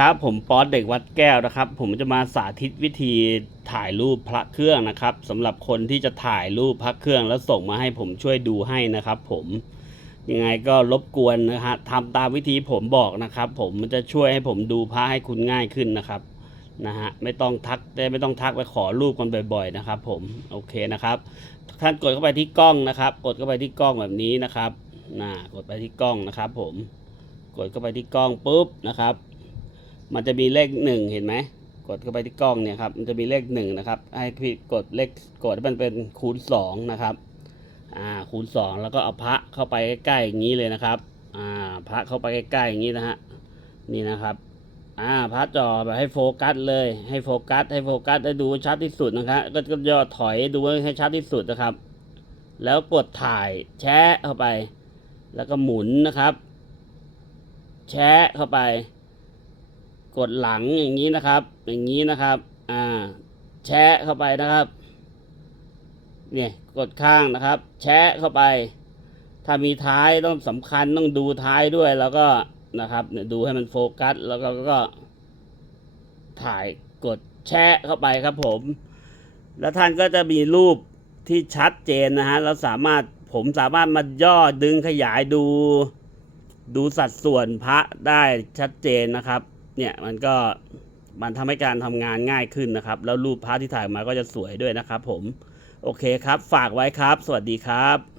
ครับผมป๊อตเด็กวัดแก้วนะครับ ผมจะมาสาธิตวิธีถ่ายรูปพระเครื่องนะครับสำหรับคนที่จะถ่ายรูปพระเครื่องแล้วส่งมาให้ผมช่วยดูให้นะครับ ผมยังไงก็รบกวนนะฮะทำตามวิธีผมบอกนะครับ ผมมันจะช่วยให้ผมดูพระให้คุณง่ายขึ้นนะครับนะฮะไม่ต้องทักได้ไม่ต้องทักไปขอรูปกันบ่อย ๆ นะครับ ผมโอเคนะครับท่านกดเข้าไปที่กล้องนะครับ กดเข้าไปที่กล้องแบบนี้นะครับนะกดไปที่กล้องนะครับ ผมกดเข้าไปที่กล้องปุ๊บนะครับ มันจะมีเลขหนึ่งเห็นไหมกดเข้าไปที่กล้องเนี่ยครับมันจะมีเลขหนึ่งนะครับ ให้พี่กดเลขกดให้มันเป็นคูณสองนะครับอ่าคูณสองแล้วก็เอาพระเข้าไปใกล้ๆอย่างนี้เลยนะครับอ่าพระเข้าไปใกล้ๆอย่างนี้นะฮะนี่นะครับอ่าพระจอแบบให้โฟกัสเลยให้โฟกัสให้โฟกัสให้ดูชัดที่สุดนะครับก็ก็ย่อถอยดูให้ชัดที่สุดนะครับ แล้วกดถ่ายแชะเข้าไป แล้วก็หมุนนะครับ แชะเข้าไป กดหลังอย่างนี้นะครับ อย่างนี้นะครับ อ่า แชะเข้าไปนะครับ เนี่ยกดข้างนะครับ แชะเข้าไป ถ้ามีท้ายต้องสำคัญต้องดูท้ายด้วยแล้วก็นะครับเนี่ยดูให้มันโฟกัสแล้วก็ก็ ถ่ายกดแชะเข้าไปครับผม แล้วท่านก็จะมีรูปที่ชัดเจนนะฮะเราสามารถผมสามารถมาย่อดึงขยายดู ดูสัดส่วนพระได้ชัดเจนนะครับ เนี่ยมันก็มันทำให้การทำงานง่ายขึ้นนะครับ แล้วรูปพระที่ถ่ายมาก็จะสวยด้วยนะครับผม โอเคครับ ฝากไว้ครับ สวัสดีครับ